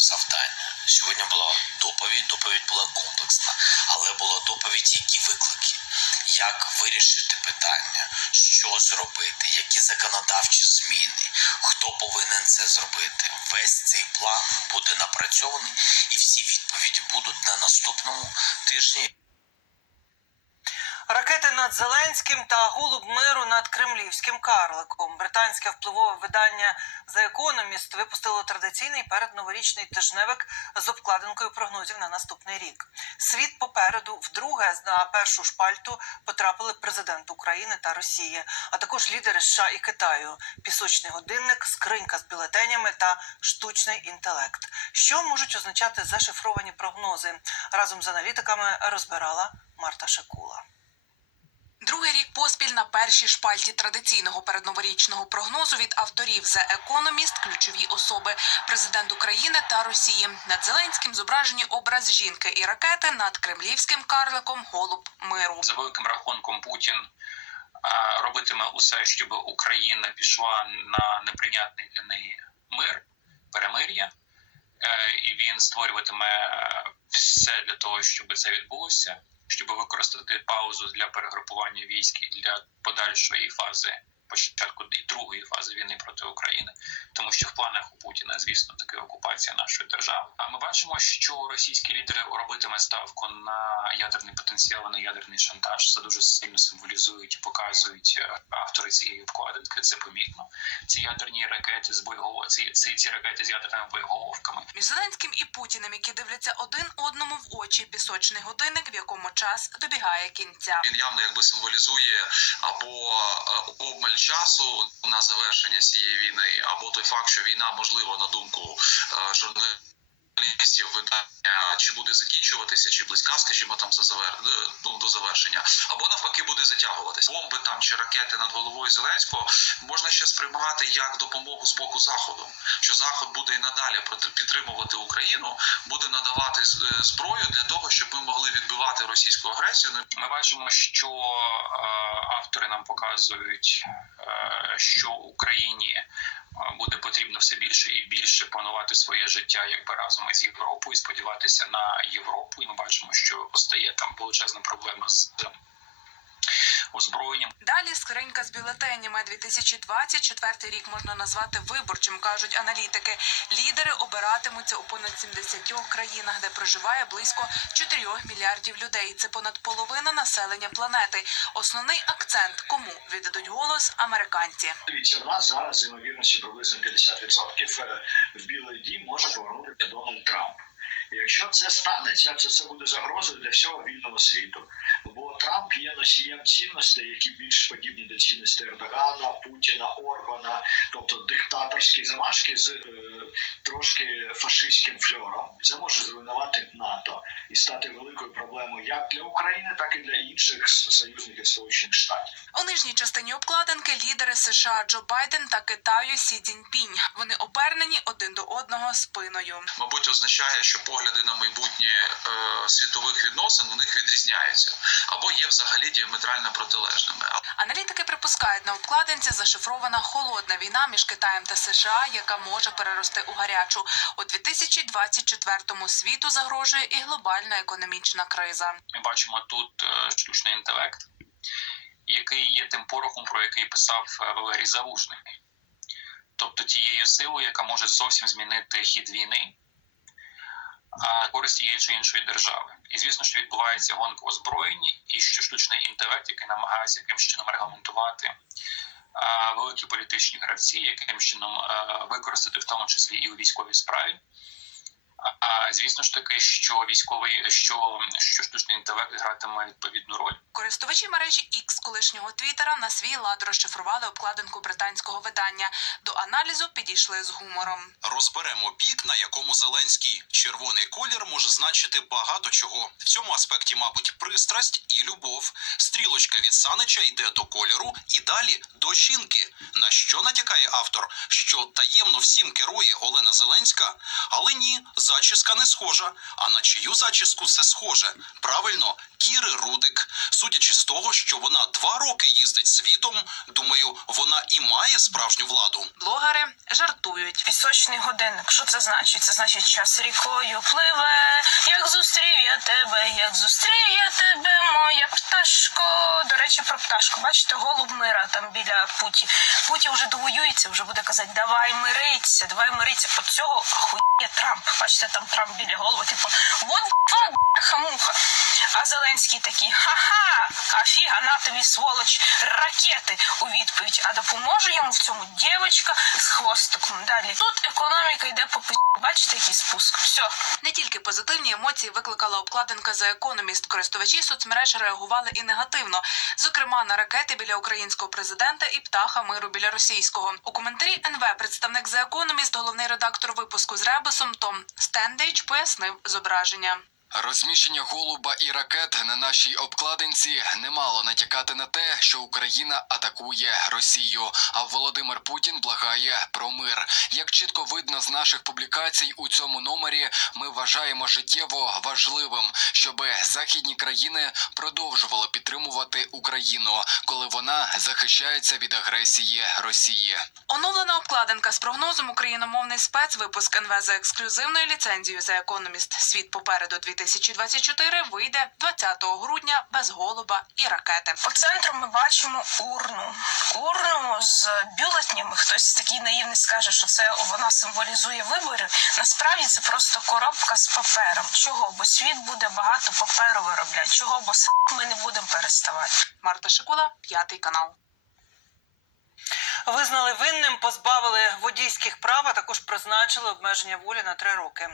завдання. Сьогодні була доповідь, доповідь була комплексна, але була доповідь, які виклики, як вирішити питання, що зробити, які законодавчі зміни, хто повинен це зробити. Весь цей план буде напрацьований, і всі відповіді будуть на наступному тижні. Ракети над Зеленським та голуб миру над кремлівським карликом. Британське впливове видання The Economist випустило традиційний передноворічний тижневик з обкладинкою прогнозів на наступний рік. Світ попереду вдруге на першу шпальту потрапили президент України та Росії, а також лідери США і Китаю, пісочний годинник, скринька з бюлетенями та штучний інтелект. Що можуть означати зашифровані прогнози? Разом з аналітиками розбирала Марта Шакула. На першій шпальті традиційного передноворічного прогнозу від авторів The Economist ключові особи президент України та Росії. Над Зеленським зображені образ жінки і ракети над кремлівським карликом голуб миру. за великим рахунком Путін робитиме усе, щоб Україна пішла на неприйнятний для неї мир, перемир'я, і він створюватиме все для того, щоб це відбулося, щоб використати паузу для перегрупування військ і для подальшої фази. Початку і другої фази війни проти України, тому що в планах у Путіна, звісно, таки окупація нашої держави. А ми бачимо, що російські лідери робитиме ставку на ядерний потенціал, на ядерний шантаж. Це дуже сильно символізують і показують е, автори цієї вкладинки. Це помітно. Ці ядерні ракети з боєголов... ці, ці, ці ракети з ядерними боєголовками. Між Зеленським і Путіним, які дивляться один одному в очі, пісочний годинник, в якому час добігає кінця. Він явно якби символізує або е, часу на завершення цієї війни, або той факт, що війна можливо на думку е, журналістів видання чи буде закінчуватися, чи близька, скажімо, там за завер... е, ну, до завершення, або навпаки буде затягуватися. Бомби там чи ракети над головою Зеленського можна ще сприймати як допомогу з боку заходу, що заход буде і надалі підтримувати Україну, буде надавати е, зброю для того, щоб ми могли відбивати російську агресію. Ну, Ми бачимо, що е, автори нам показують, що Україні буде потрібно все більше і більше планувати своє життя якби разом із Європою, сподіватися на Європу. І ми бачимо, що постає там величезна проблема з озброєнням. Далі скринька з бюлетенями 2024 рік можна назвати виборчим, кажуть аналітики. Лідери обиратимуться у понад 70 країнах, де проживає близько 4 мільярдів людей. Це понад половина населення планети. Основний акцент кому віддадуть голос американці. Дивіться, в нас зараз з ймовірністю приблизно 50% е, в Білий Дім може повернутися Дональд Трамп. І якщо це станеться, то це буде загрозою для всього вільного світу. Бо Трамп є носієм цінностей, які більш подібні до цінностей Ердогана, Путіна, Орбана, тобто диктаторські замашки з е, трошки фашистським фльором. Це може зруйнувати НАТО і стати великою проблемою як для України, так і для інших союзників Сполучених Штатів. У нижній частині обкладинки лідери США Джо Байден та Китаю Сі Цзіньпінь. Вони обернені один до одного спиною. мабуть, означає, що погляди на майбутнє е, світових відносин у них відрізняються або є взагалі діаметрально протилежними. Аналітики припускають на обкладинці зашифрована холодна війна між Китаєм та США, яка може перерости у гарячу. У 2024 світу загрожує і глобальна економічна криза. Ми бачимо тут е, штучний інтелект, який є тим порохом, про який писав е, Валерій Залужний, тобто тією силою, яка може зовсім змінити хід війни а тієї чи іншої держави. І звісно, що відбувається гонка озброєнні, і що штучний інтелект, який намагається якимсь чином регламентувати а, великі політичні гравці, яким чином а, використати в тому числі і у військовій справі. А, звісно ж таки, що військовий, що, що штучний інтелект гратиме відповідну роль. Користувачі мережі X колишнього Твіттера на свій лад розшифрували обкладинку британського видання. До аналізу підійшли з гумором. Розберемо бік, на якому Зеленський червоний колір може значити багато чого. В цьому аспекті, мабуть, пристрасть і любов. Стрілочка від Санича йде до кольору і далі до жінки. На що натякає автор? Що таємно всім керує Олена Зеленська? Але ні, зачіска не схожа. А на чию зачіску це схоже? Правильно, Кіри Рудик. Судячи з того, що вона два роки їздить світом, думаю, вона і має справжню владу. Блогери жартують. Пісочний годинник. Що це значить? Це значить, час рікою пливе. Як зустрів я тебе, як зустрів я тебе, моя пташко. Речі, про пташку. Бачите, голуб мира там біля путі. Путі вже довоюється, вже буде казати, давай мириться, давай мириться. По цього ахує Трамп. Бачите, там Трамп біля голови. Типу, вот фак, хамуха. А Зеленський такий, ха-ха, а фіга на сволоч, ракети у відповідь. А допоможе йому в цьому дівчинка з хвостиком. Далі тут економіка йде по пи***. Бачите, який спуск. Все. Не тільки позитивні емоції викликала обкладинка за економіст. Користувачі соцмереж реагували і негативно, зокрема на ракети біля українського президента і птаха миру біля російського. У коментарі НВ представник за економіст, головний редактор випуску з ребусом Том Стендейч пояснив зображення. Розміщення голуба і ракет на нашій обкладинці не мало натякати на те, що Україна атакує Росію. А Володимир Путін благає про мир. Як чітко видно з наших публікацій у цьому номері, ми вважаємо життєво важливим, щоб західні країни продовжували підтримувати Україну, коли вона захищається від агресії Росії. Оновлена обкладинка з прогнозом україномовний спецвипуск НВ за ексклюзивною ліцензією за економіст. Світ попереду 2024 вийде 20 грудня без голуба і ракети. По центру ми бачимо урну. Урну з бюлетнями. Хтось такий наївний скаже, що це вона символізує вибори. Насправді це просто коробка з папером. Чого? Бо світ буде багато паперу виробляти. Чого? Бо с*** ми не будемо переставати. Марта Шикула, п'ятий канал. Визнали винним, позбавили водійських прав, а також призначили обмеження волі на три роки.